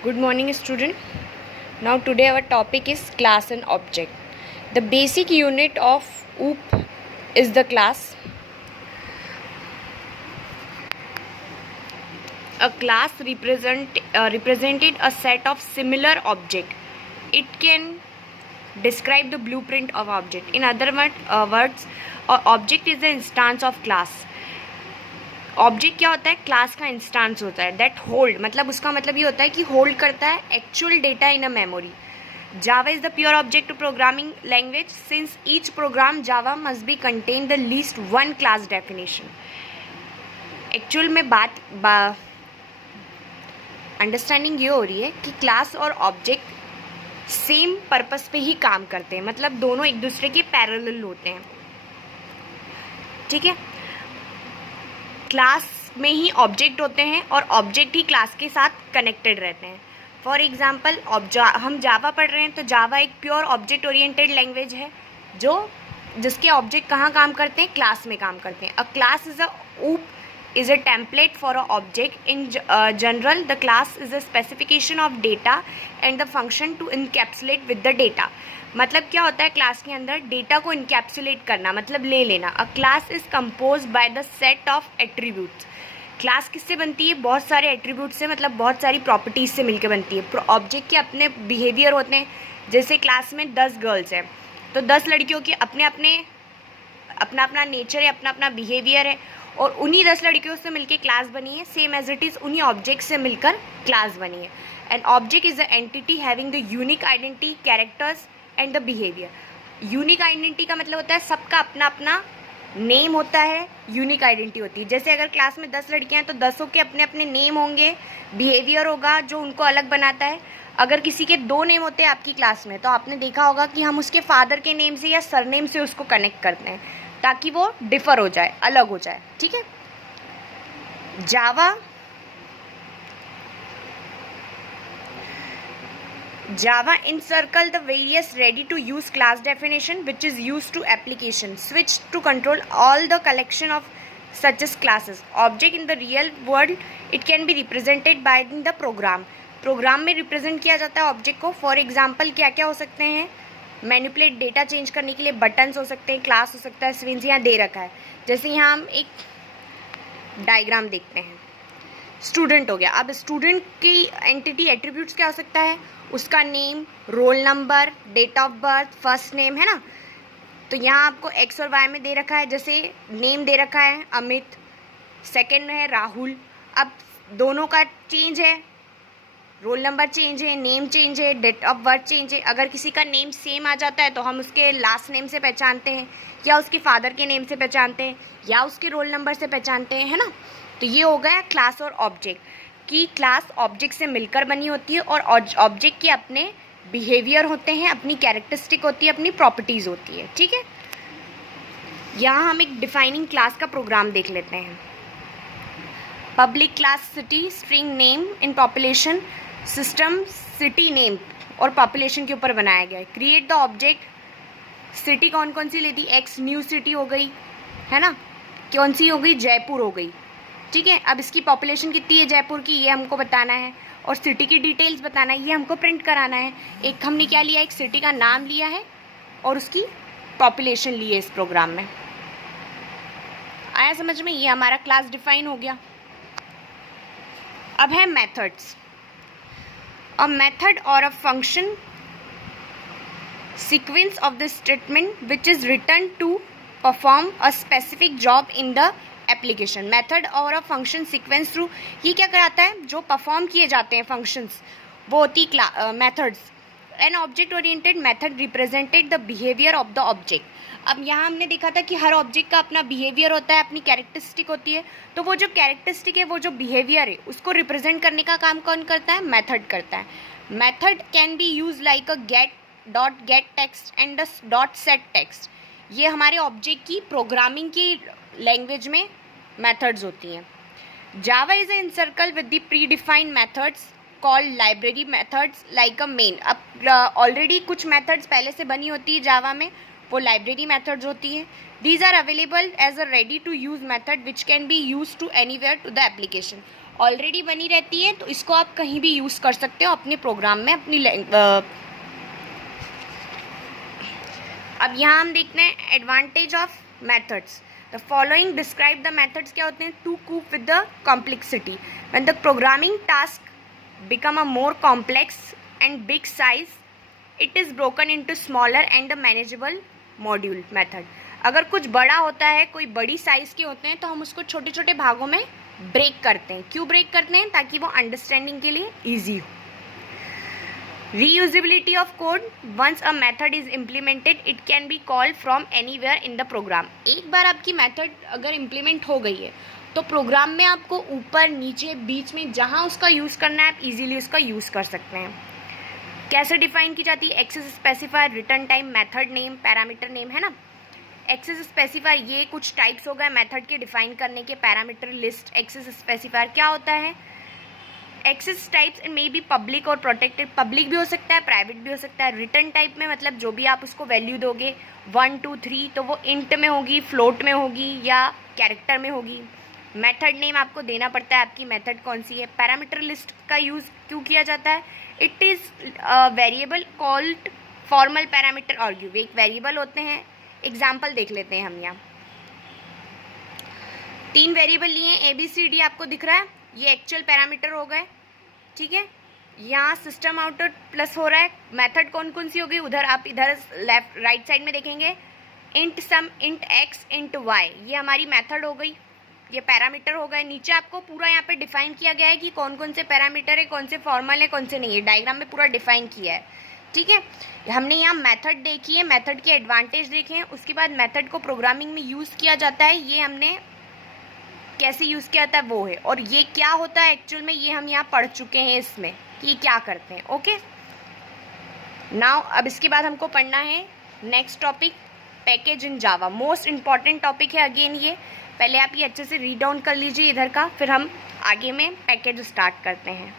Good morning, student. Now today our topic is class and object. The basic unit of OOP is the class. A class represented a set of similar object. It can describe the blueprint of object. In other words, object is the instance of class. Object क्या होता है? Class का instance होता है that hold, मतलब उसका मतलब ये होता है कि होल्ड करता है actual data in a memory. Java is the pure object programming language since each program Java must be contain the least one class definition. Actual में अंडरस्टैंडिंग ये हो रही है कि क्लास और ऑब्जेक्ट सेम पर्पस पे ही काम करते हैं, मतलब दोनों एक दूसरे के पैरेलल होते हैं. ठीक है, क्लास में ही ऑब्जेक्ट होते हैं और ऑब्जेक्ट ही क्लास के साथ कनेक्टेड रहते हैं. फॉर एग्जांपल हम जावा पढ़ रहे हैं तो जावा एक प्योर ऑब्जेक्ट ओरिएंटेड लैंग्वेज है जिसके ऑब्जेक्ट कहाँ काम करते हैं? क्लास में काम करते हैं. अ class is a OOP is a template for a object. In general, the class is a specification of data and the function to encapsulate with the data. मतलब क्या होता है? क्लास के अंदर डेटा को इनकैप्सुलेट करना, मतलब ले लेना. अ class is compose by the set of attributes. Class किससे बनती है? बहुत सारे एट्रीब्यूट से, मतलब बहुत सारी प्रॉपर्टीज से मिलकर बनती है. ऑब्जेक्ट के अपने बिहेवियर होते हैं. जैसे क्लास में 10 गर्ल्स हैं तो 10 लड़कियों के अपना अपना नेचर है, अपना अपना बिहेवियर है, और उन्हीं 10 लड़कियों से मिलकर क्लास बनी है. सेम एज इट इज़ उन्हीं ऑब्जेक्ट से मिलकर क्लास बनी है. An object is a entity having the unique identity, characters and the behaviour. Unique identity का मतलब होता है सबका अपना अपना नेम होता है, यूनिक आइडेंटिटी होती है. जैसे अगर क्लास में 10 लड़कियां हैं तो 10 के अपने अपने नेम होंगे, बिहेवियर होगा जो उनको अलग बनाता है. अगर किसी के 2 नेम होते हैं आपकी क्लास में तो आपने देखा होगा कि हम उसके फादर के नेम से या सरनेम से उसको कनेक्ट करते हैं ताकि वो डिफर हो जाए, अलग हो जाए. ठीक है, Java encircle the various ready-to-use class definition which is used to application switch to control all the collection of such as classes. Object in the real world it can be represented by the program. Program में represent किया जाता है object को. For example क्या क्या हो सकते हैं? मैनिपुलेट डेटा चेंज करने के लिए बटन्स हो सकते हैं, क्लास हो सकता है, स्विंग्स यहाँ दे रखा है. जैसे यहाँ हम एक डायग्राम देखते हैं. स्टूडेंट हो गया. अब स्टूडेंट की एंटिटी एट्रीब्यूट्स क्या हो सकता है? उसका name, roll number, date of birth, first name, है ना. तो यहाँ आपको एक्स और वाई में दे रखा है. जैसे नेम दे रखा है अमित, सेकंड है राहुल. अब दोनों का चेंज है, रोल नंबर चेंज है, नेम चेंज है, डेट ऑफ बर्थ चेंज है. अगर किसी का नेम सेम आ जाता है तो हम उसके लास्ट नेम से पहचानते हैं, या उसके फादर के नेम से पहचानते हैं, या उसके रोल नंबर से पहचानते हैं, है ना. तो ये हो गया क्लास और ऑब्जेक्ट की. क्लास ऑब्जेक्ट से मिलकर बनी होती है और ऑब्जेक्ट के अपने बिहेवियर होते हैं, अपनी कैरेक्टरिस्टिक होती है, अपनी प्रॉपर्टीज़ होती है. ठीक है, यहाँ हम एक डिफाइनिंग क्लास का प्रोग्राम देख लेते हैं. Public class city, string name in population system. City name और पॉपुलेशन के ऊपर बनाया गया है. Create the object. सिटी कौन कौन सी लेती? एक्स न्यू सिटी हो गई, है ना. कौन सी हो गई? जयपुर हो गई. ठीक है, अब इसकी पॉपुलेशन कितनी है जयपुर की, ये हमको बताना है, और सिटी की डिटेल्स बताना है, ये हमको प्रिंट कराना है. एक हमने क्या लिया? एक सिटी का नाम लिया है और उसकी पॉपुलेशन ली है इस प्रोग्राम में. आया समझ में? ये हमारा क्लास डिफाइन हो गया. अब है मेथड्स. अ मेथड और a function sequence of the statement which is written to perform a specific job in the application. Method और अ फंक्शन सीक्वेंस थ्रू, ये क्या कराता है? जो परफॉर्म किए जाते हैं फंक्शंस वो होती methods. An object oriented method represented the behaviour of the object. अब यहाँ हमने देखा था कि हर ऑब्जेक्ट का अपना बिहेवियर होता है, अपनी कैरेक्टरिस्टिक होती है. तो वो जो कैरेक्टरिस्टिक है, वो जो बिहेवियर है, उसको रिप्रेजेंट करने का काम कौन करता है? मेथड करता है. Method can be use like a dot gate text and dot set text. ये हमारे ऑब्जेक्ट की प्रोग्रामिंग की लैंग्वेज में मेथड्स होती हैं. Java is an circle with the pre defined methods called library methods like a main. अब already कुछ methods पहले से बनी होती है जावा में, वो लाइब्रेरी मेथड्स होती हैं. These are available as a ready to use method which can be use to anywhere to the application. Already बनी रहती है, तो इसको आप कहीं भी यूज़ कर सकते हो अपने प्रोग्राम में, अपनी अब यहाँ हम देखते हैं advantage of methods. The following describe the methods क्या होते हैं? To cope with the complexity. When the programming task become a more complex and big size, it is broken into smaller and the manageable module method. अगर कुछ बड़ा होता है, कोई बड़ी साइज़ के होते हैं, तो हम उसको छोटे छोटे भागों में ब्रेक करते हैं। क्यों ब्रेक करते हैं? ताकि वो अंडरस्टैंडिंग के लिए ईजी हो। Reusability of code. Once a method is implemented, it can be called from anywhere in the program. एक बार आपकी मेथड अगर इम्प्लीमेंट हो गई है तो प्रोग्राम में आपको ऊपर नीचे बीच में जहाँ उसका यूज़ करना है आप इजीली उसका यूज़ कर सकते हैं। कैसे डिफाइन की जाती है? Access specifier, return time, method name, parameter name, है ना। एक्सेस स्पेसिफायर ये कुछ टाइप्स हो गए मेथड के डिफाइन करने के। Parameter list. एक्सेस स्पेसिफायर क्या होता है? Access types may be public और प्रोटेक्टेड। पब्लिक भी हो सकता है, प्राइवेट भी हो सकता है। रिटर्न टाइप में मतलब जो भी आप उसको वैल्यू दोगे 1 2 3 तो वो इंट में होगी, फ्लोट में होगी या कैरेक्टर में होगी। मेथड नेम आपको देना पड़ता है, आपकी मेथड कौन सी है। पैरामीटर लिस्ट का यूज़ क्यों किया जाता है? It is variable called formal parameter argue. एक वेरिएबल होते हैं। एग्जाम्पल देख लेते हैं हम यहाँ। 3 वेरिएबल लिए हैं, ABCD आपको दिख रहा है, ये एक्चुअल पैरामीटर हो गए, ठीक है। यहाँ सिस्टम आउटपुट प्लस हो रहा है। मेथड कौन कौन सी होगी? उधर आप इधर लेफ्ट राइट साइड में देखेंगे, इंट सम, इंट एक्स, इंट वाई, ये हमारी मेथड हो गई, ये पैरामीटर हो गए। नीचे आपको पूरा यहाँ पे डिफाइन किया गया है कि कौन कौन से पैरामीटर है, कौन से फॉर्मल है, कौन से नहीं है। डायग्राम में पूरा डिफाइन किया है, ठीक है। हमने यहाँ मेथड देखी है, मेथड के एडवांटेज देखे हैं। उसके बाद मेथड को प्रोग्रामिंग में यूज़ किया जाता है, ये हमने कैसे यूज़ किया जाता है वो है। और ये क्या होता है एक्चुअल में, ये हम यहाँ पढ़ चुके हैं इसमें कि क्या करते हैं। ओके नाउ अब इसके बाद हमको पढ़ना है नेक्स्ट टॉपिक, पैकेज इन जावा। मोस्ट इंपॉर्टेंट टॉपिक है अगेन ये। पहले आप ये अच्छे से रीड डाउन कर लीजिए इधर का, फिर हम आगे में पैकेज स्टार्ट करते हैं।